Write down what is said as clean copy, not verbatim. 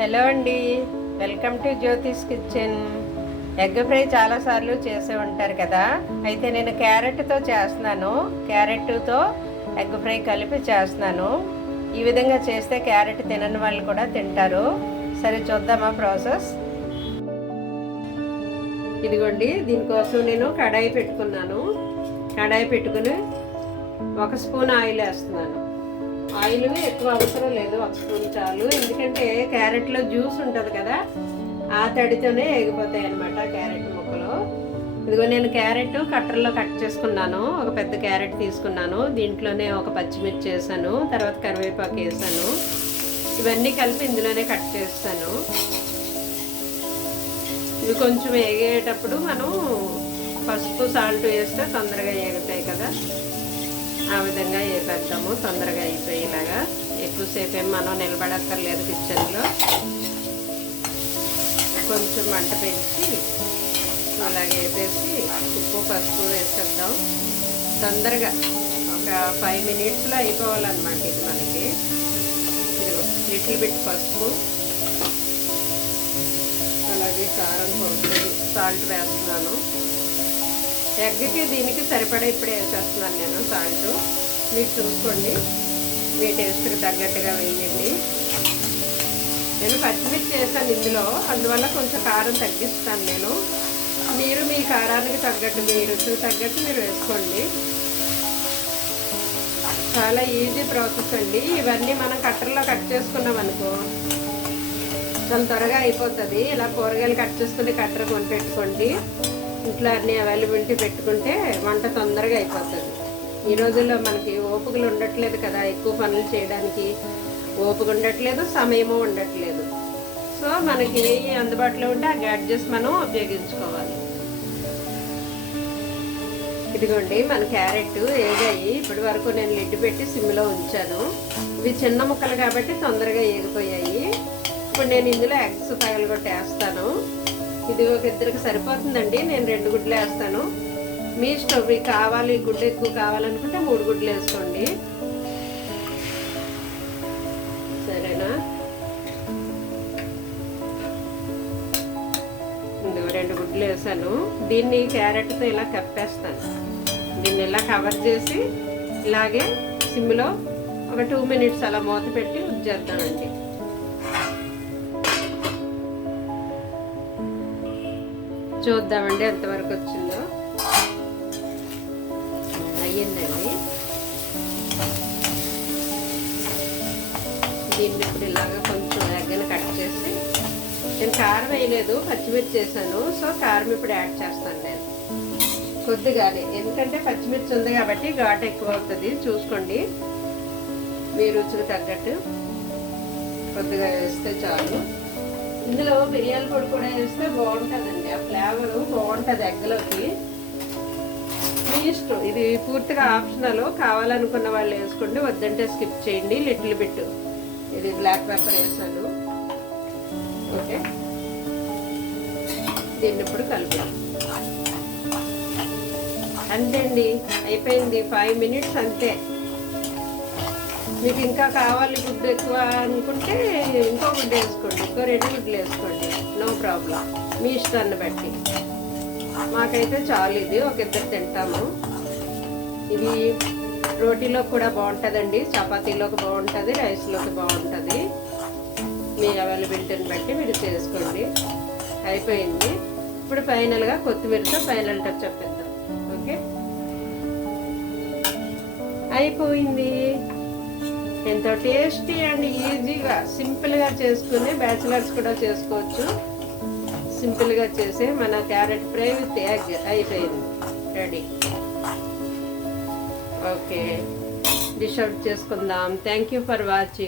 Hello అండి, welcome to Jyothish kitchen. Egg fry చాలాసార్లు చేసే ఉంటారు కదా. అయితే నేను క్యారెట్తో చేస్తున్నాను. క్యారెట్తో ఎగ్ ఫ్రై కలిపి చేస్తున్నాను. ఈ విధంగా చేస్తే క్యారెట్ తినని వాళ్ళు కూడా తింటారు. సరే చూద్దామా ప్రాసెస్. ఇదిగోండి, దీనికోసం నేను కడాయి పెట్టుకున్నాను. కడాయి పెట్టుకుని 1 స్పూన్ ఆయిల్ వేస్తున్నాను. ఆయిల్ ఎక్కువ అవసరం లేదు, 1 స్పూన్ చాలు. ఎందుకంటే క్యారెట్లో జ్యూస్ ఉంటుంది కదా, ఆ తడితోనే ఎగిపోతాయి అన్నమాట క్యారెట్ ముక్కలు. ఇదిగో నేను క్యారెట్ కట్టర్లో కట్ చేసుకున్నాను. ఒక పెద్ద క్యారెట్ తీసుకున్నాను. దీంట్లోనే ఒక పచ్చిమిర్చి వేసాను, తర్వాత కరివేపాకు వేసాను. ఇవన్నీ కలిపి ఇందులోనే కట్ చేస్తాను. ఇవి కొంచెం ఎగేటప్పుడు మనం పసుపు సాల్ట్ వేస్తే తొందరగా ఎగుతాయి కదా, ఆ విధంగా వేపేద్దాము. తొందరగా అయిపోయేలాగా, ఎక్కువసేపు ఏం మనం నిలబడక్కర్లేదు కిచెన్లో. కొంచెం మంట పెంచి అలాగే వేపేసి ఉప్పు పసుపు వేసేద్దాం. తొందరగా ఒక 5 మినిట్స్లో అయిపోవాలన్నమాట ఇది మనకి. ఇదిగో లిటిల్ బిట్ పసుపు, అలాగే కారం పౌడర్, సాల్ట్ వేస్తున్నాను. ఎగ్కి దీనికి సరిపడా ఇప్పుడే వేసేస్తున్నాను నేను సాల్ట్. మీరు చూసుకోండి, మీ టేస్ట్కి తగ్గట్టుగా వేయండి. నేను పచ్చిమిర్చి వేసాను ఇందులో, అందువల్ల కొంచెం కారం తగ్గిస్తాను నేను. మీరు మీ కారానికి తగ్గట్టు, మీ రుచికి తగ్గట్టు మీరు వేసుకోండి. చాలా ఈజీ ప్రాసెస్ అండి. ఇవన్నీ మనం కట్టర్లో కట్ చేసుకున్నాం అనుకో చాలా త్వరగా అయిపోతుంది. ఇలా కూరగాయలు కట్ చేసుకుని కట్టర్ కొని పెట్టుకోండి. ఇంట్లో అన్ని అవైలబిలిటీ పెట్టుకుంటే వంట తొందరగా అయిపోతుంది. ఈ రోజుల్లో మనకి ఓపికలు ఉండట్లేదు కదా, ఎక్కువ పనులు చేయడానికి ఓపిక ఉండట్లేదు, సమయము ఉండట్లేదు. సో మనకి అందుబాటులో ఉంటే ఆ గ్యాడ్జెట్స్ మనం ఉపయోగించుకోవాలి. ఇదిగోండి మన క్యారెట్ ఏగాయి. ఇప్పటి వరకు నేను లిడ్ పెట్టి సిమ్లో ఉంచాను. ఇవి చిన్న ముక్కలు కాబట్టి తొందరగా ఏగిపోయాయి. ఇప్పుడు నేను ఇందులో ఎగ్స్ పగలగొట్టేస్తాను. ఇది ఒక ఇద్దరికి సరిపోతుందండి. నేను 2 గుడ్లు వేస్తాను. మీ స్టవ్ కావాలి, గుడ్డు ఎక్కువ కావాలనుకుంటే 3 గుడ్లు వేసుకోండి. సరేనా? ఇందులో 2 గుడ్లు వేసాను. దీన్ని క్యారెట్తో ఇలా కప్పేస్తాను. దీన్ని ఇలా కవర్ చేసి ఇలాగే సిమ్లో ఒక 2 మినిట్స్ అలా మూత పెట్టి ఉంచేద్దామండి. చూద్దామండి ఎంతవరకు వచ్చిందో. అయ్యిందండి. దీన్ని ఇప్పుడు ఇలాగా కొంచెం ఎగ్గని కట్ చేసి, నేను కారం వేయలేదు, పచ్చిమిర్చి చేశాను. సో కారం ఇప్పుడు యాడ్ చేస్తాను నేను కొద్దిగానే, ఎందుకంటే పచ్చిమిర్చి ఉంది కాబట్టి ఘాటు ఎక్కువ అవుతుంది. చూసుకోండి, మీ రుచికి తగ్గట్టు కొద్దిగా వేస్తే చాలు. ఇందులో మిరియాల పొడి కూడా వేస్తే బాగుంటుందండి, ఆ ఫ్లేవర్ బాగుంటుంది ఎగ్లోకి. మీ ఇష్టం, ఇది పూర్తిగా ఆప్షనల్. కావాలనుకున్న వాళ్ళు వేసుకోండి, వద్దంటే స్కిప్ చేయండి. లిటిల్ బిట్ ఇది బ్లాక్ పెప్పర్ వేసాను. ఓకే, దీన్ని ఇప్పుడు కలుపుదాం. అంతే అండి, అయిపోయింది. 5 మినిట్స్ అంతే. మీకు ఇంకా కావాలి గుడ్డు ఎక్కువ అనుకుంటే ఇంకో గుడ్డు వేసుకోండి, ఇంకో 2 గుడ్లు వేసుకోండి, నో ప్రాబ్లం, మీ ఇష్టాన్ని బట్టి. మాకైతే చాలు, ఇది ఒక ఇద్దరు తింటాము. ఇది రోటీలోకి కూడా బాగుంటుందండి, చపాతీలోకి బాగుంటుంది, రైస్లోకి బాగుంటుంది. మీ అవైలబిలిటీని బట్టి మీరు చేసుకోండి. అయిపోయింది. ఇప్పుడు ఫైనల్గా కొత్తిమీరతో ఫైనల్ టచ్ చెప్పేద్దాం. ఓకే, అయిపోయింది. ఎంతో టేస్టీ అండ్ ఈజీగా సింపుల్గా చేసుకుని బ్యాచిలర్స్ కూడా చేసుకోవచ్చు. సింపుల్గా చేసే మన క్యారెట్ ఫ్రై విత్ ఎగ్ అయిపోయింది, రెడీ. ఓకే, డిష్ అవుట్ చేసుకుందాం. Thank you for watching.